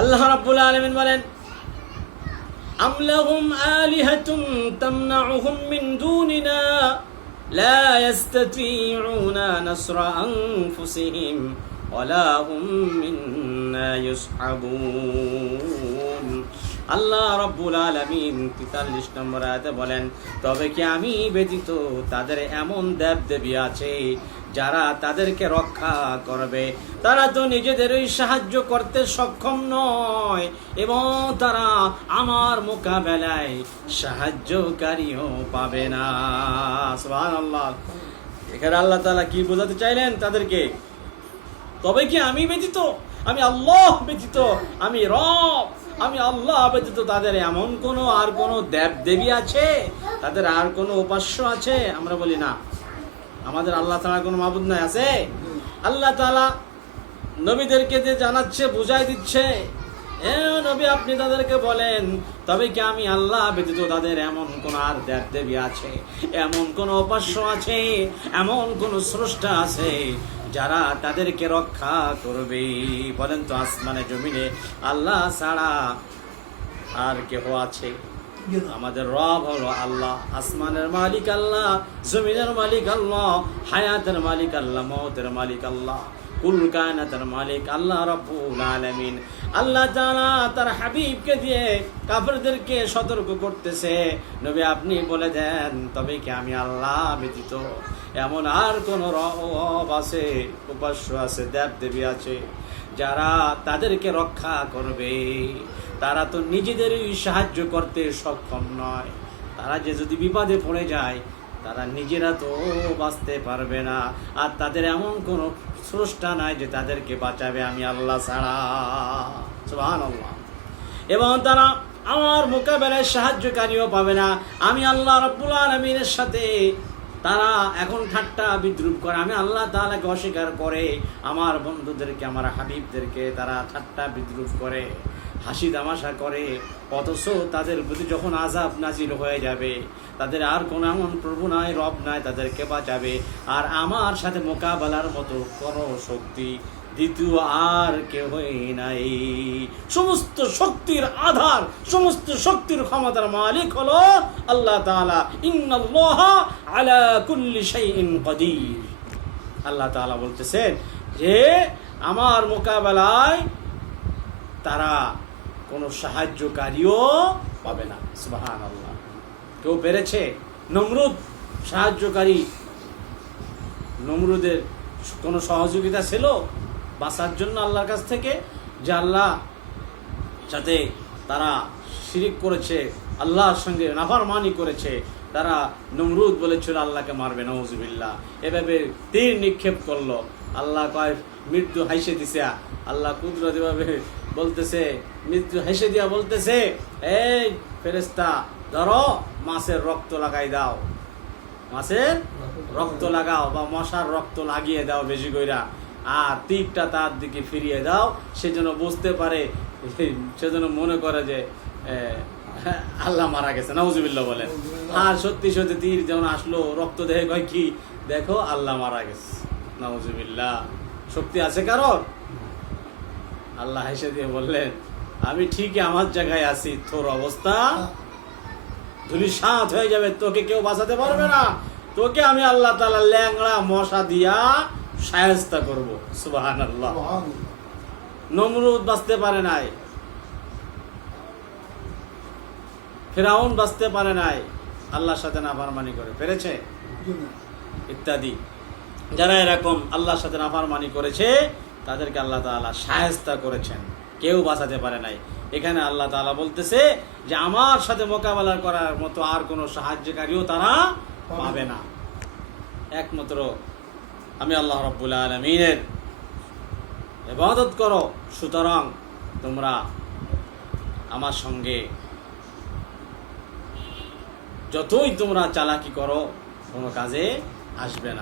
আল্লাহ রাব্বুল আলামিন বলেন, আম লাহুম আলিহাতুন তামনাউহুম মিন দুনিনা লা ইস্তাতিউনা নাসরা আনফুসিহিম ওয়ালা হুম মিন্না ইউসহাবুন। আল্লাহ রাব্বুল আলামিন ৪৩ নম্বর আয়াতে বলেন, তবে কি আমি ব্যতীত তাদের এমন দেবদেবী আছে যারা তাদেরকে রক্ষা করবে? তারা তো নিজেদেরই সাহায্য করতে সক্ষম নয় এবং তারা আমার মোকাবেলায় সাহায্যকারীও পাবে না। সুবহানাল্লাহ। এখানে আল্লাহ তাআলা কি বোঝাতে চাইলেন তাদেরকে? তবে কি আমি ব্যতীত, আমি আল্লাহ ব্যতীত, আমি রব, আমি আল্লাহ ব্যতীত তাদের এমন কোনো আর কোনো দেবদেবী আছে, তাদের আর কোনো উপাস্য আছে? আমরা বলি না, আমাদের আল্লাহ তাআলা কোনো মাবুদ নাই। আছে? আল্লাহ তাআলা নবীদেরকে যে জানাচ্ছে, বুঝাই দিচ্ছে, নবী আপনি তাদেরকে বলেন, তবে কি আমি আল্লাহ ব্যতীত তাদের এমন কোন আর দেবদেবী আছে, এমন কোন উপাস্য আছে, এমন কোন স্রষ্টা আছে যারা তাদেরকে রক্ষা করবে? বলেন তো, আসমানে জমিনে আল্লাহ ছাড়া আর কেহ আছে? আমাদের রব হলো আল্লাহ। আসমানের মালিক আল্লাহ, জমিনের মালিক আল্লাহ, হায়াতের মালিক আল্লাহ, মওতের মালিক আল্লাহ, কুল কায়নাতের মালিক আল্লাহ রাব্বুল আলামিন। আল্লাহ তাআলা তার হাবিবকে দিয়ে কাফেরদেরকে সতর্ক করতেছে, নবী আপনি বলে দেন, তবে কি আমি আল্লাহ ব্যতীত এমন আর কোন রব আছে, উপাস্য আছে, দেবদেবী আছে যারা তাদেরকে রক্ষা করবে? তারা তো নিজেদেরই সাহায্য করতে সক্ষম নয়। তারা যে যদি বিপদে পড়ে যায়, তারা নিজেরা তো বাঁচতে পারবে না, আর তাদের এমন কোন স্রষ্টা নাই যে তাদেরকে বাঁচাবে আমি আল্লাহ ছাড়া। সুবহানাল্লাহ। এবং তারা আমার মোকাবেলায় সাহায্যকারীও পাবে না। আমি আল্লাহ রাব্বুল আলামিনের সাথে তারা এখন ঠাট্টা বিদ্রুপ করে, আমি আল্লাহ তাআলাকে অস্বীকার করে, আমার বন্ধুদেরকে, আমার হাবিবদেরকে তারা ঠাট্টা বিদ্রুপ করে, হাসি তামাশা করে। অথচ তাদের প্রতি যখন আযাব নাজিল হয়ে যাবে, তাদের আর কোনো এমন প্রভু নাই, রব নাই তাদেরকে বাঁচাবে, আর আমার সাথে মোকাবেলার মতো কোনো শক্তি দ্বিতীয় আর কেউই নাই। সমস্ত শক্তির আধার, সমস্ত শক্তির ক্ষমতার মালিক হলো আল্লাহ তাআলা। ইন্নাল্লাহা আলা কুল্লি শাইইন কাদির। আল্লাহ তাআলা বলতেছেন যে আমার মোকাবেলায় তারা কোনো সাহায্যকারীও পাবে না। সুবহানাল্লাহ। কেউ পেরেছে? নমরুদ সাহায্যকারী, নমরুদের কোনো সহযোগিতা ছিল বাঁচার জন্য আল্লাহর কাছ থেকে? যে আল্লাহ সাথে তারা শিরিক করেছে, আল্লাহর সঙ্গে নাফরমানি করেছে, তারা নমরুদ বলেছিল আল্লাহকে মারবে, নাউজুবিল্লাহ। এভাবে তীর নিক্ষেপ করলো, আল্লাহ কয় মৃত্যু হাসে দিছে। আল্লাহ কুদরতি ভাবে বলতেছে, মৃত্যু হেসে দিয়া বলতেছে, এই ফেরেশতা ধরো, মাছের রক্ত লাগাই দাও, মাছের রক্ত লাগাও, বা মশার রক্ত লাগিয়ে দাও বেশি কইরা, আর তীরটা তার দিকে ফিরিয়ে দাও, সে যেন বুঝতে পারে, সে যেন মনে করে যে আল্লাহ মারা গেছে। নাউজুবিল্লাহ বলেন। আর সত্যি সত্যি তীর যেমন আসলো, রক্ত দেখে কয় কি, দেখো আল্লাহ মারা গেছে। নাউজুবিল্লাহ। শক্তি আছে কারোর? আল্লাহ হেসে দিয়ে বললেন, আমি ঠিকই আমার জায়গায় আছি, তোর অবস্থা ধূলিসাৎ হয়ে যাবে, তোকে কেউ বাঁচাতে পারবে না, তোকে আমি আল্লাহ তাআলা ল্যাংড়া মশা দিয়া শায়েস্তা করব। সুবহানাল্লাহ। নমরুদ বাঁচতে পারে নাই, ফিরআউন বাঁচতে পারে নাই, আল্লাহর সাথে নাফরমানি করে। পেরেছে? ইত্যাদি। যারা এরকম আল্লাহর সাথে নাফরমানি করেছে, তাদেরকে আল্লাহ তাআলা শায়েস্তা করেছেন, কেউ বাঁচাতে পারে নাই। এখানে আল্লাহ তাআলা বলতেছে যে আমার সাথে মোকাবেলা করার মতো আর কোনো সাহায্যকারীও তারা পাবে না, একমাত্র আমি আল্লাহ রাব্বুল আলামিনের ইবাদত করো। সুতরাং তোমরা আমার সঙ্গে যতই তোমরা চালাকি করো, কোনো কাজে আসবে না।